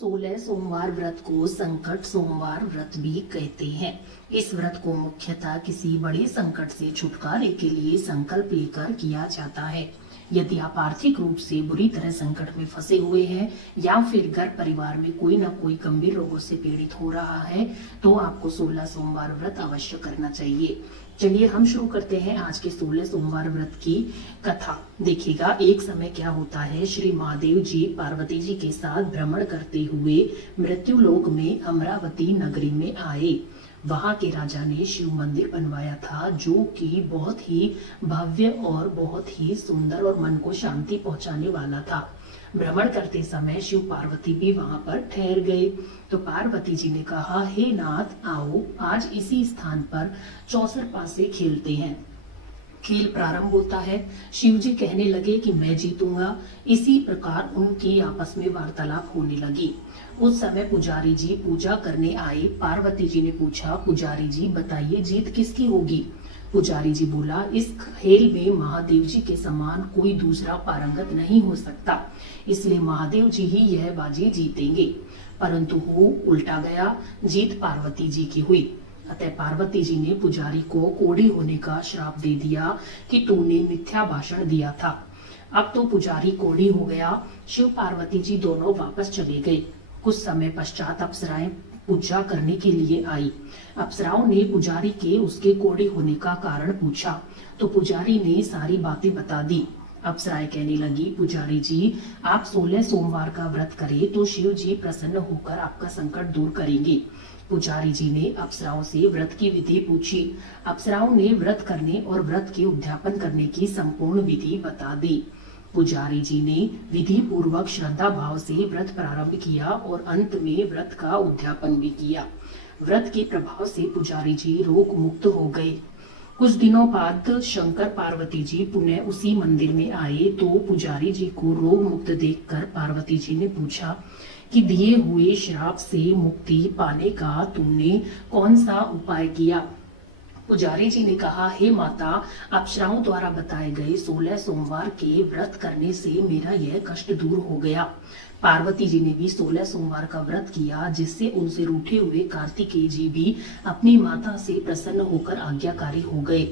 16 सोमवार व्रत को संकट सोमवार व्रत भी कहते हैं। इस व्रत को मुख्यतः किसी बड़े संकट से छुटकारे के लिए संकल्प लेकर किया जाता है। यदि आप आर्थिक रूप से बुरी तरह संकट में फंसे हुए हैं या फिर घर परिवार में कोई न कोई गंभीर रोगों से पीड़ित हो रहा है तो आपको 16 सोमवार व्रत अवश्य करना चाहिए। चलिए हम शुरू करते हैं आज के 16 सोमवार व्रत की कथा। देखिएगा, एक समय क्या होता है, श्री महादेव जी पार्वती जी के साथ भ्रमण करते हुए मृत्युलोक में अमरावती नगरी में आए। वहां के राजा ने शिव मंदिर बनवाया था जो कि बहुत ही भव्य और बहुत ही सुंदर और मन को शांति पहुंचाने वाला था। भ्रमण करते समय शिव पार्वती भी वहां पर ठहर गए। तो पार्वती जी ने कहा, हे नाथ, आओ आज इसी स्थान पर चौसर पासे खेलते हैं। खेल प्रारंभ होता है। शिव जी कहने लगे कि मैं जीतूंगा। इसी प्रकार उनकी आपस में वार्तालाप होने लगी। उस समय पुजारी जी पूजा करने आए। पार्वती जी ने पूछा, पुजारी जी बताइए जीत किसकी होगी? पुजारी जी बोला, इस खेल में महादेव जी के समान कोई दूसरा पारंगत नहीं हो सकता, इसलिए महादेव जी ही यह बाजी जीतेंगे। परंतु हो उल्टा गया, जीत पार्वती जी की हुई। अतः पार्वती जी ने पुजारी को कोढ़ी होने का श्राप दे दिया कि तूने मिथ्या भाषण दिया था। अब तो पुजारी कोढ़ी हो गया। शिव पार्वती जी दोनों वापस चले गए। कुछ समय पश्चात अप्सराएं पूजा करने के लिए आई। अप्सराओं ने पुजारी के उसके कोढ़ी होने का कारण पूछा तो पुजारी ने सारी बातें बता दी। अप्सराएं कहने लगी, पुजारी जी आप 16 सोमवार का व्रत करें तो शिव जी प्रसन्न होकर आपका संकट दूर करेंगे। पुजारी जी ने अप्सराओं से व्रत की विधि पूछी। अप्सराओं ने व्रत करने और व्रत के उद्यापन करने की संपूर्ण विधि बता दी। पुजारी जी ने विधि पूर्वक श्रद्धा भाव से व्रत प्रारंभ किया और अंत में व्रत का उद्यापन भी किया। व्रत के प्रभाव से पुजारी जी रोग मुक्त हो गए। कुछ दिनों बाद शंकर पार्वती जी पुनः उसी मंदिर में आए तो पुजारी जी को रोग मुक्त देखकर पार्वती जी ने पूछा कि दिए हुए श्राप से मुक्ति पाने का तुमने कौन सा उपाय किया? पुजारी जी ने कहा, हे माता, अप्सराओं द्वारा बताए गए 16 सोमवार के व्रत करने से मेरा यह कष्ट दूर हो गया। पार्वती जी ने भी 16 सोमवार का व्रत किया जिससे उनसे रूठे हुए कार्तिकेय जी भी अपनी माता से प्रसन्न होकर आज्ञाकारी हो गए।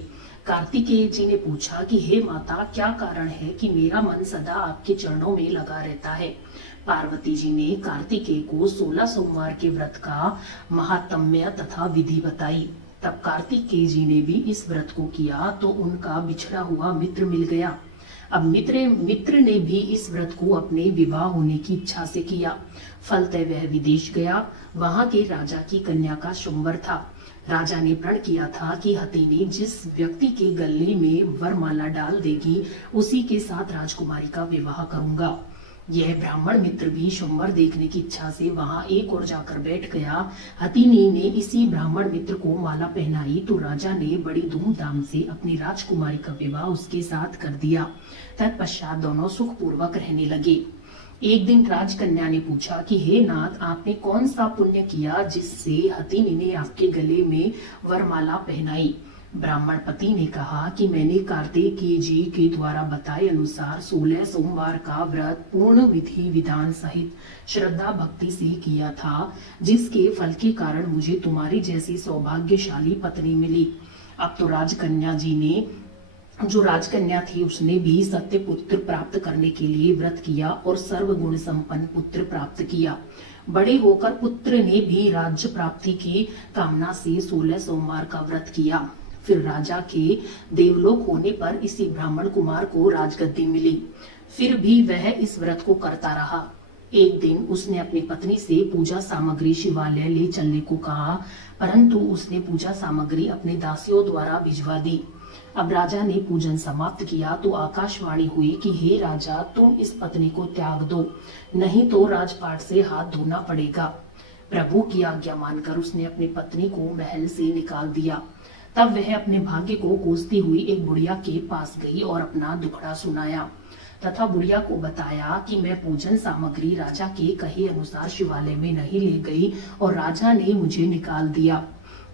कार्तिकेय जी ने पूछा कि हे माता, क्या कारण है कि मेरा मन सदा आपके चरणों में लगा रहता है? पार्वती जी ने कार्तिकेय को 16 सोमवार के व्रत का महात्म्य तथा विधि बताई। तब कार्तिकेय जी ने भी इस व्रत को किया तो उनका बिछड़ा हुआ मित्र मिल गया। अब मित्र ने भी इस व्रत को अपने विवाह होने की इच्छा से किया। फलतः वह विदेश गया। वहां के राजा की कन्या का शुंभर था। राजा ने प्रण किया था कि हथिनी जिस व्यक्ति के गले में वरमाला डाल देगी उसी के साथ राजकुमारी का विवाह करूंगा। यह ब्राह्मण मित्र भी शुंभर देखने की इच्छा से वहां एक ओर जाकर बैठ गया। हथिनी ने इसी ब्राह्मण मित्र को माला पहनाई तो राजा ने बड़ी धूमधाम से अपनी राजकुमारी का विवाह उसके साथ कर दिया। तत्पश्चात दोनों सुखपूर्वक रहने लगे। एक दिन राजकन्या ने पूछा कि हे नाथ, आपने कौन सा पुण्य किया जिससे हथिनी ने आपके गले में वरमाला पहनाई? ब्राह्मण पति ने कहा कि मैंने कार्तिकेय जी के द्वारा बताए अनुसार 16 सोमवार का व्रत पूर्ण विधि विधान सहित श्रद्धा भक्ति से किया था, जिसके फल के कारण मुझे तुम्हारी जैसी सौभाग्यशाली पत्नी मिली। अब तो जो राजकन्या थी उसने भी सत्य पुत्र प्राप्त करने के लिए व्रत किया और सर्वगुण संपन्न पुत्र प्राप्त किया। बड़े होकर पुत्र ने भी राज्य प्राप्ति की कामना से 16 सोमवार का व्रत किया। फिर राजा के देवलोक होने पर इसी ब्राह्मण कुमार को राजगद्दी मिली। फिर भी वह इस व्रत को करता रहा। एक दिन उसने अपनी पत्नी से पूजा सामग्री शिवालय ले चलने को कहा, परंतु उसने पूजा सामग्री अपने दासियों द्वारा भिजवा दी। अब राजा ने पूजन समाप्त किया तो आकाशवाणी हुई कि हे राजा, तुम इस पत्नी को त्याग दो, नहीं तो राजपाट से हाथ धोना पड़ेगा। प्रभु की आज्ञा मानकर उसने अपनी पत्नी को महल से निकाल दिया। तब वह अपने भाग्य को कोसती हुई एक बुढ़िया के पास गई और अपना दुखड़ा सुनाया तथा बुढ़िया को बताया कि मैं पूजन सामग्री राजा के कहे अनुसार शिवालय में नहीं ले गई और राजा ने मुझे निकाल दिया।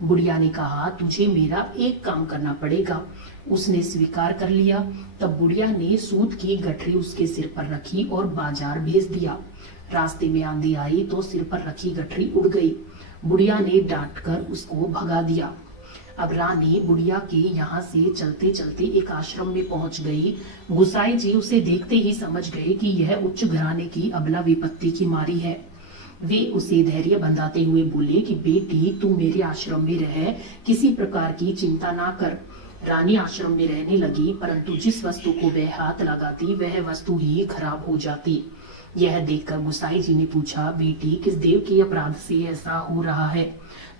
बुढ़िया ने कहा, तुझे मेरा एक काम करना पड़ेगा। उसने स्वीकार कर लिया। तब बुढ़िया ने सूत की गठरी उसके सिर पर रखी और बाजार भेज दिया। रास्ते में आंधी आई तो सिर पर रखी गठरी उड़ गई। बुढ़िया ने डांटकर उसको भगा दिया। अब रानी बुढ़िया के यहाँ से चलते चलते एक आश्रम में पहुंच गई। गुसाई जी उसे देखते ही समझ गए कि यह उच्च घराने की अबला विपत्ति की मारी है। वे उसे धैर्य बंधाते हुए बोले कि बेटी, तू मेरे आश्रम में रह, किसी प्रकार की चिंता ना कर। रानी आश्रम में रहने लगी, परंतु जिस वस्तु को वह हाथ लगाती वह वस्तु ही खराब हो जाती। यह देखकर गुसाई जी ने पूछा, बेटी, किस देव के अपराध से ऐसा हो रहा है?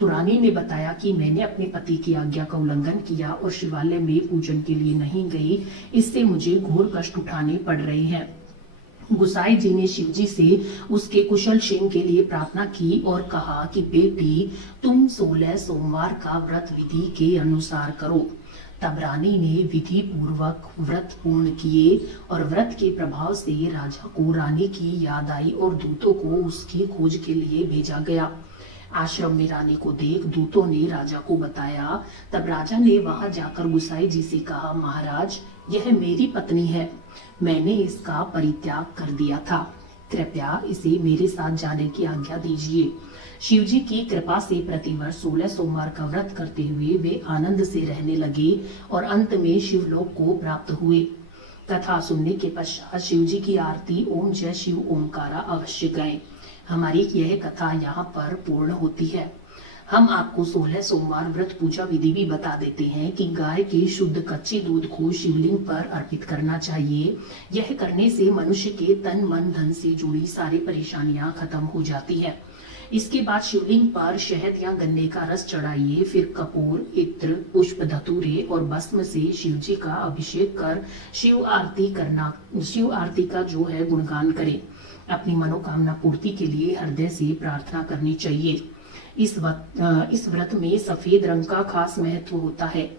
तो रानी ने बताया कि मैंने अपने पति की आज्ञा का उल्लंघन किया और शिवालय में पूजन के लिए नहीं गई, इससे मुझे घोर कष्ट उठाने पड़ रहे हैं। गुसाई जी ने शिव जी से उसके कुशल क्षेम के लिए प्रार्थना की और कहा कि बेटी, तुम 16 सोमवार का व्रत विधि के अनुसार करो। तब रानी ने विधि पूर्वक व्रत पूर्ण किए और व्रत के प्रभाव से राजा को रानी की याद आई और दूतों को उसकी खोज के लिए भेजा गया। आश्रम में रानी को देख दूतों ने राजा को बताया। तब राजा ने वहां जाकर गुसाई जी से कहा, महाराज, यह मेरी पत्नी है, मैंने इसका परित्याग कर दिया था, कृपया इसे मेरे साथ जाने की आज्ञा दीजिए। शिव जी की कृपा से प्रतिवर्ष 16 सोमवार का व्रत करते हुए वे आनंद से रहने लगे और अंत में शिवलोक को प्राप्त हुए। कथा सुनने के पश्चात शिव जी की आरती ओम जय शिव ओमकारा अवश्य गाएं। हमारी यह कथा यहाँ पर पूर्ण होती है। हम आपको 16 सोमवार व्रत पूजा विधि भी बता देते हैं कि गाय के शुद्ध कच्चे दूध को शिवलिंग पर अर्पित करना चाहिए। यह करने से मनुष्य के तन मन धन से जुड़ी सारी परेशानियां खत्म हो जाती है। इसके बाद शिवलिंग पर शहद या गन्ने का रस चढ़ाइए, फिर कपूर, इत्र, पुष्प, धतूरे और भस्म से शिव जी का अभिषेक कर शिव आरती का जो है गुणगान करें। अपनी मनोकामना पूर्ति के लिए हृदय से प्रार्थना करनी चाहिए। इस व्रत में सफेद रंग का खास महत्व होता है।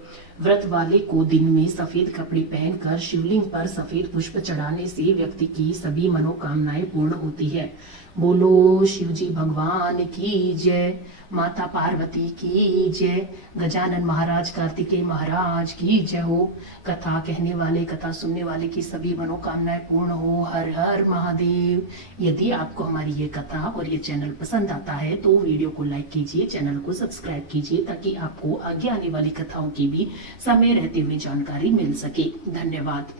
व्रत वाले को दिन में सफेद कपड़े पहनकर शिवलिंग पर सफेद पुष्प चढ़ाने से व्यक्ति की सभी मनोकामनाएं पूर्ण होती है। बोलो शिव जी भगवान की जय, माता पार्वती की जय, गजानन महाराज कार्तिकेय महाराज की जय हो। कथा कहने वाले, कथा सुनने वाले की सभी मनोकामनाएं पूर्ण हो। हर हर महादेव। यदि आपको हमारी ये कथा और ये चैनल पसंद आता है तो वीडियो को लाइक कीजिए, चैनल को सब्सक्राइब कीजिए ताकि आपको आगे आने वाली कथाओं की भी समय रहते हुए जानकारी मिल सके। धन्यवाद।